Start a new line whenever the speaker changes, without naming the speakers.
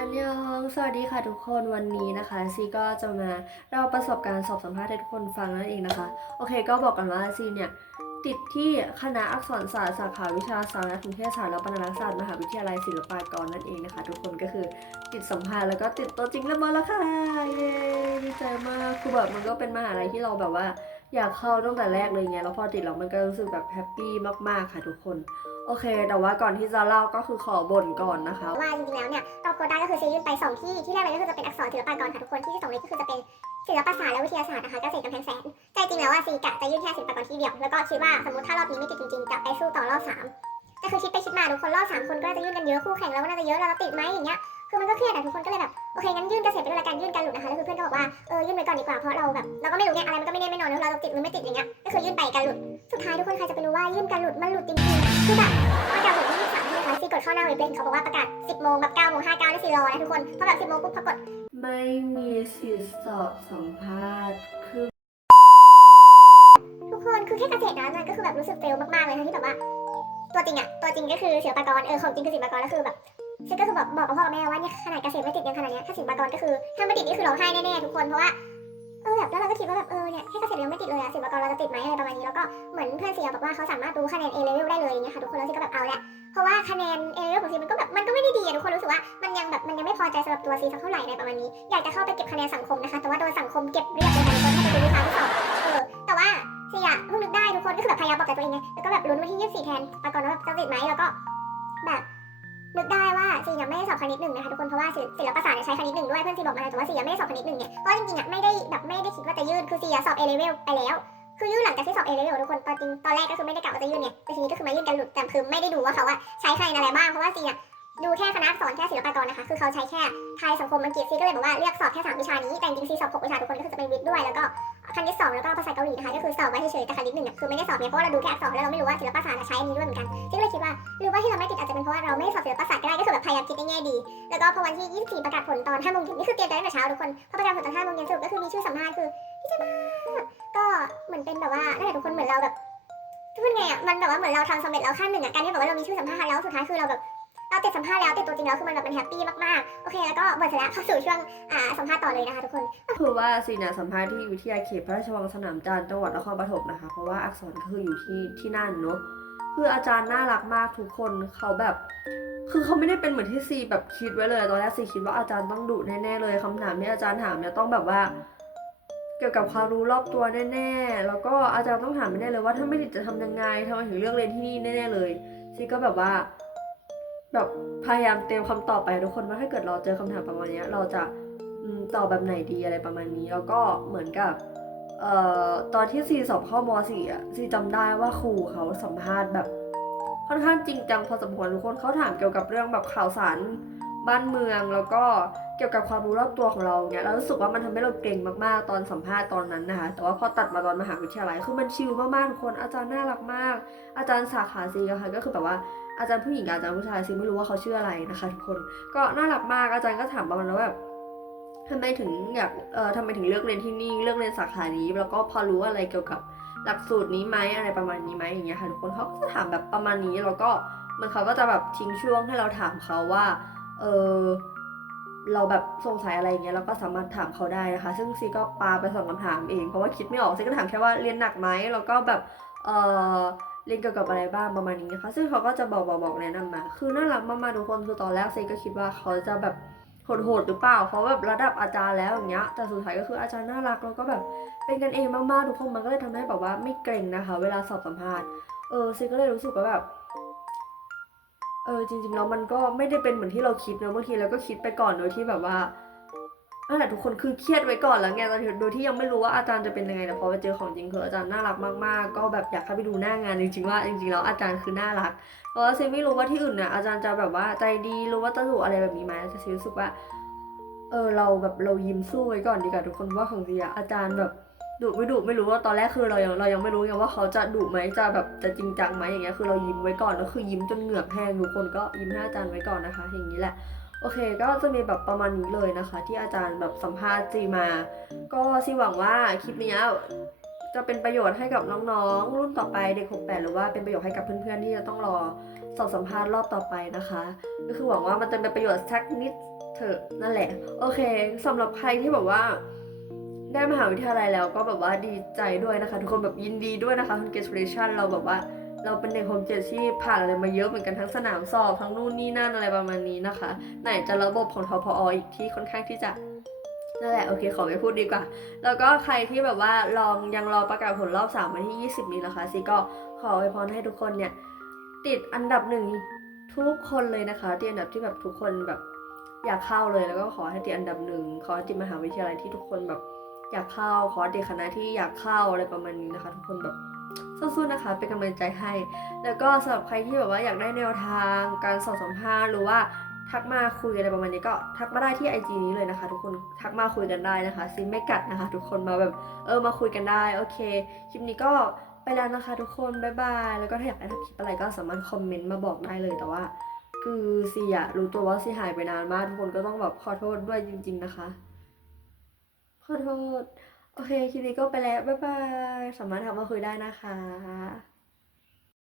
อันยองสวัสดีค่ะทุกคนวันนี้นะคะซีก็จะมาเล่าประสบการณ์สอบสัมภาษณ์ให้ทุกคนฟังนั่นเองนะคะ โอเค ก็บอกกันว่าซีเนี่ยติดที่คณะอักษรศาสตร์สาขาวิชาสารคดีเทศศาสตร์และบรรณาศาสตร์มหาวิทยาลัยศิลปากรนั่นเองนะคะ ทุกคนก็คือติดสัมภาษณ์แล้วก็ติดตัวจริงเรียบร้อยแล้วค่ะเย้ดีใจมากคือแบบมันก็เป็นมหาลัยที่เราแบบว่าอยากเข้าตั้งแต่แรกเลยไงแล้วพอติดแล้วมันก็รู้สึกแบบแฮปปี้มากๆค่ะทุกคน โอเค แต่ว่าก่อนที่จะเล่าก็คือขอบ่นก่อนนะคะ
ว่าจริงๆแล้วเนี่ยเราโควต้าก็คือซียื่นไป2ที่ ที่แรกเลยก็คือจะเป็นอักษรศิลปากรค่ะทุกคนที่ที่สองเลยก็คือจะเป็นศิลปศาสตร์และวิทยาศาสตร์นะคะเกษตรกำแพงแสนใจจริงแล้วว่าซีกะจะยื่นแค่ศิลปากรที่เดียว แล้วก็คิดว่าสมมติถ้ารอบนี้ไม่ติดจริงๆจะไปสู้ต่อรอบสามแต่คือคิดไปคิดมาทุกคนรอบสามคนก็น่าจะยื่นกันเยอะคู่แข่งแล้วก็น่าจะเยอะแล้วเราติดไหมอย่างเงี้ย คือมันก็เครียดอะทุกคนก็เลยแบบโอเคงั้นยื่นเกษตรไปด้วยละกันยื่นการหลุดนะคะแล้วคือเพื่อนก็บอกว่าเออยื่นไปก่อนดีกว่าเพราะเราแบบเราก็ไม่รู้เนี่ยอะไรมันก็ไม่แน่ไม่นอนแล้วเราติดหรือไม่ติดอย่างเงี้ยก็คือยื่นไปการหลุดสุดท้ายทุกคนใครจะไปรู้ว่ายื่นการหลุดมันหลุดจริงๆคือแบบมันจะหลุดที่สามใช่ไหมคะซีกดเข้าหน้าเว็บเลยเขาบอกว่าประกาศ 10โมงแบบ9โมง59นี่ซีรอนะทุกคนเพราะแบบ10โมงปุ๊บพอกด
ไม่มีสิทธิสอบสัมภาษณ์คือ
ทุกคนคือแค่เกษตรนะมันก็คือแบบรู้สึกเฟลมากๆเลยทั้งที่แบบว่าตัวจริงอะตัวจริงก็คือศิลปากรเออของจริงคือศิลปากรแล้วคือแบบ ซึ่งก็คือแบอกบอกกับพ่อกับแม่ว่าเนี่ยขนาดเกษตรไม่ติดยังขนาดเนี้ยถ้าศิลปากรก็คือถ้าไม่ติดนี่คือร้องไห้แน่ๆทุกคนเพราะว่าเออแบบแล้วเราก็คิดว่าแบบเออเนี่ยแค่เกษตรยังไม่ติดเลยอะศิลปากรเราจะติดไหมอะไรประมาณนี้แล้วก็เหมือนเพื่อนเสียบอกว่าเขาสามารถดูคะแนน A level ได้เลยอย่างเงี้ยค่ะทุกคนแล้วซีก็แบบเอาแหละเพราะว่าคะแนน A level ของซีมันก็แบบมันก็ไม่ได้ดีอะทุกคนรู้สึกว่ามันยังแบบมันยังไม่พอใจสำหรับตัวซีสักเท่าไหร่ในประมาณนี้อยากจะเข้าไปเก็บคะแนนสังคมนะคะแต่ว่าโดนสังคมเก็บเรียบเลยค่ะทุกคนให้ไปดูวิชาที่สอบเออแต่ว่าสี่อะเพิ่งนึกได้ทุกคนก็คือแบบพยายามบอกกับตัวเองไงแล้วก็แบบลุ้นวันที่24แทนปรากฏว่าแบบจะติดไหมแล้วก็แบบ นึกได้ว่าซีเนี่ยไม่ได้สอบคณิตหนึ่งนะคะทุกคนเพราะว่าศิลปศาสตร์เนี่ยใช้คณิตหนึ่งด้วยเพื่อนซีบอกมาแต่ว่าซีอะไม่ได้สอบคณิตหนึ่งเนี่ยเพราะจริงๆอะไม่ได้แบบไม่ได้คิดว่าจะยื่นคือซีสอบ A level ไปแล้ว คือยื่นหลังจากที่สอบ A level ทุกคนตอนจริงตอนแรกก็คือไม่ได้กะว่าจะยื่นเนี่ยแต่ทีนี้ก็คือมายื่นกันหลุดแต่คือไม่ได้ดูว่าเขาอะใช้ใคะแนนอะไรบ้างเพราะว่าซีอะดูแค่คณะสอนแค่ศิลปากรนะคะ คือเขาใช้แค่ไทยสังคมอังกฤษซีก็เลยบอกว่าเลือกสอบแค่สามวิชานี้แต่จริงซีสอบหกวิชาทุกคนก็คือจะเป็นวิทย์ด้วยแล้วก็ คณิตสองแล้วก็ภาษาเกาหลีนะคะก็คือสอบไว้เฉยๆแต่คณิตหนึ่งเนี่ยคือไม่ได้สอบเนี่ยเพราะว่าเราดูแค่อักษรแล้วเราไม่รู้ว่าศิลปศาสตร์อะใช้อันนี้ด้วยเหมือนกันซึ่งก็เลยคิดว่าหรือว่าที่เราไม่ติดอาจจะเป็นเพราะว่าเราไม่ได้สอบศิลปศาสตร์ก็ได้ก็คือแบบพยายามคิดในแง่ดี แล้วก็พอวันที่ 24 ประกาศผลตอน5โมงเย็นนี่คือเตรียมใจตั้งแต่เช้าทุกคนพอประกาศผลตอน5โมงเย็นสรุปก็คือมีชื่อสัมภาษณ์คือพี่เจมากก็เหมือนเป็นแบบว่านั่นแหละทุกคนเหมือนเราแบบทุกคนไงอะมันแบบว่าเหมือนเราทำสำเร็จแล้วขั้นหนึ่งอะการที่แบบว่าเรามีชื่อสัมภาษณ์แล้วสุดท้ายคือเราแบบ เราติดสัมภาษณ์แล้วติดตัวจริงแล้วคือมันแบบมันแฮปปี้มากๆ โอเค แล้วก็หมดเสร็จแล้วเข้าสู่ช่วงอ่าสัมภาษณ์ต่อเลยนะคะทุกคน
คือว่าซีเนี่ยสัมภาษณ์ที่วิทยาเขตพระราชวังสนามจันทร์จังหวัดนครปฐมนะคะ เพราะว่าอักษรก็คืออยู่ที่ที่นั่นเนาะคืออาจารย์น่ารักมากทุกคนเขาแบบ คือเขาไม่ได้เป็นเหมือนที่ซีแบบคิดไว้เลยตอนแรกซีคิดว่าอาจารย์ต้องดุแน่ๆเลยคำถามที่อาจารย์ถามเนี่ยต้องแบบว่าเกี่ยวกับความรู้รอบตัวแน่ ๆ แล้วก็อาจารย์ต้องถามแน่เลยว่าถ้าไม่ติดจะทำยังไงทำไมถึงเลือกเรียนที่นี่แน่ๆเลยซีก็แบบว่า แบบพยายามเตรียมคำตอบไปทุกคนว่าถ้าเกิดเราเจอคำถามประมาณนี้เราจะตอบแบบไหนดีอะไรประมาณนี้ แล้วก็เหมือนกับเอ่อตอนที่ซีสอบเข้ามสี่อะซีจำได้ว่าครูเขาสัมภาษณ์แบบ ค่อนข้างจริงจังพอสมควรทุกคนเขาถามเกี่ยวกับเรื่องแบบข่าวสารบ้านเมืองแล้วก็เกี่ยวกับความรู้รอบตัวของเราเนี่ยเรารู้สึกว่ามันทำให้เราเก่งมากๆตอนสัมภาษณ์ตอนนั้นนะคะแต่ว่าพอตัดมาตอนมหาวิทยาลัยคือมันชิลมากๆทุกคนอาจารย์น่ารักมาก อาจารย์สาขาซีอะค่ะก็คือแบบว่า อาจารย์ผู้หญิงกับอาจารย์ผู้ชายซีไม่รู้ว่าเขาชื่ออะไรนะคะทุกคนก็น่ารักมากอาจารย์ก็ถามประมาณว่าแบบทำไมถึงอยากเอ่อทำไมถึงเลือกเรียนที่นี่เลือกเรียนสาขานี้ แล้วก็พอรู้อะไรเกี่ยวกับหลักสูตรนี้ไหมอะไรประมาณนี้ไหมอย่างเงี้ยค่ะทุกคนเขาก็จะถามแบบประมาณนี้แล้วก็มันเขาก็จะแบบทิ้งช่วงให้เราถามเขาว่าเออเราแบบสงสัยอะไรอย่างเงี้ยเราก็สามารถถามเขาได้นะคะ ซึ่งซีก็ปาไปสองคำถามเองเพราะว่าคิดไม่ออกซีก็ถามแค่ว่าเรียนหนักไหมแล้วก็แบบเออ เรียนเกี่ยวกับอะไรบ้างประมาณนี้นะคะ ซึ่งเขาก็จะบอกบอกบอกแนะนำมา คือน่ารักมากๆทุกคนคือตอนแรกเซก็คิดว่าเขาจะแบบโหดๆหรือเปล่าเพราะแบบระดับอาจารย์แล้วอย่างเงี้ย แต่สุดท้ายก็คืออาจารย์น่ารักแล้วก็แบบเป็นกันเองมากๆทุกคนมันก็เลยทำให้แบบว่าไม่เกรงนะคะ เวลาสอบสัมภาษณ์ เออเซก็เลยรู้สึกว่าแบบเออจริงๆแล้วมันก็ไม่ได้เป็นเหมือนที่เราคิดนะบางทีเราก็คิดไปก่อนโดยที่แบบว่า นั่นแหละทุกคนคือเครียดไว้ก่อนแล้วไงตอนโดยที่ยังไม่รู้ว่าอาจารย์จะเป็นยังไงแต่พอไปเจอของจริงคืออาจารย์น่ารักมากๆ ก็แบบอยากเข้าไปดูหน้างานจริงๆว่าจริงๆแล้วอาจารย์คือน่ารักเพราะว่าเซีไม่รู้ว่าที่อื่นเนี่ยอาจารย์จะแบบว่าใจดีรู้ว่าจะดุอะไรแบบนี้ไหมแต่ซีรู้สึกว่า เออเราแบบเรายิ้มสู้ไว้ก่อนดีกว่าทุกคนว่าของซีอะอาจารย์แบบดุไม่ดุไม่รู้ว่าตอนแรกคือเรายังเรายังไม่รู้ไงว่าเขาจะดุไหมจะแบบจะจริงจังไหมอย่างเงี้ยคือเรายิ้มไว้ก่อนแล้วคือยิ้มจนเหงือกแห้งทุกคนก็ยิ้มให้อาจารย์ไว้ก่อนนะคะ อย่างนี้แหละ โอเค ก็จะมีแบบประมาณนี้เลยนะคะ ที่อาจารย์แบบสัมภาษณ์จีมา ก็ซีหวังว่าคลิปนี้จะเป็นประโยชน์ให้กับน้องๆ รุ่นต่อไปเด็ก 68 หรือว่าเป็นประโยชน์ให้กับเพื่อนๆ ที่จะต้องรอสอบสัมภาษณ์รอบต่อไปนะคะ ก็คือหวังว่ามันจะเป็นประโยชน์สักนิดเถอะนั่นแหละ โอเคสำหรับใครที่แบบว่า ได้มหาวิทยาลัยแล้วก็แบบว่าดีใจด้วยนะคะ ทุกคนแบบยินดีด้วยนะคะ congratulation เราแบบว่า เราเป็นเด็กของเจ็ดที่ผ่านอะไรมาเยอะเหมือนกันทั้งสนามสอบทั้งนู่นนี่นั่นอะไรประมาณนี้นะคะ ไหนจะระบบของทพออีกที่ค่อนข้างที่จะนั่นแหละโอเคขอไม่พูดดีกว่า แล้วก็ใครที่แบบว่าลองยังรอประกาศผลรอบ3วันที่ 20 นี้นะคะซีก็ขออวยพรให้ทุกคนเนี่ย ติดอันดับหนึ่งทุกคนเลยนะคะติดอันดับที่แบบทุกคนแบบอยากเข้าเลยแล้วก็ขอให้ติดอันดับหนึ่งขอให้ติดมหาวิทยาลัยที่ทุกคนแบบอยากเข้า ขอให้ติดคณะที่อยากเข้าอะไรประมาณนี้นะคะ ทุกคนแบบ สู้ๆนะคะเป็นกำลังใจให้ แล้วก็สำหรับใครที่แบบว่าอยากได้แนวทางการสอบสัมภาษณ์หรือว่าทักมาคุยอะไรประมาณนี้ก็ทักมาได้ที่ IG นี้เลยนะคะ ทุกคนทักมาคุยกันได้นะคะซิไม่กัดนะคะ ทุกคนมาแบบเออมาคุยกันได้โอเคคลิปนี้ก็ไปแล้วนะคะ ทุกคนบ๊ายบายแล้วก็ถ้าอยากได้ทำคลิปอะไรก็สามารถคอมเมนต์มาบอกได้เลยแต่ว่า คือซีอะรู้ตัวว่าซีหายไปนานมาก ทุกคนก็ต้องแบบขอโทษด้วยจริง ๆนะคะ ขอโทษ โอเคคลิปนี้ก็ไปแล้ว บ๊ายบาย สามารถทำมาคุยได้นะคะ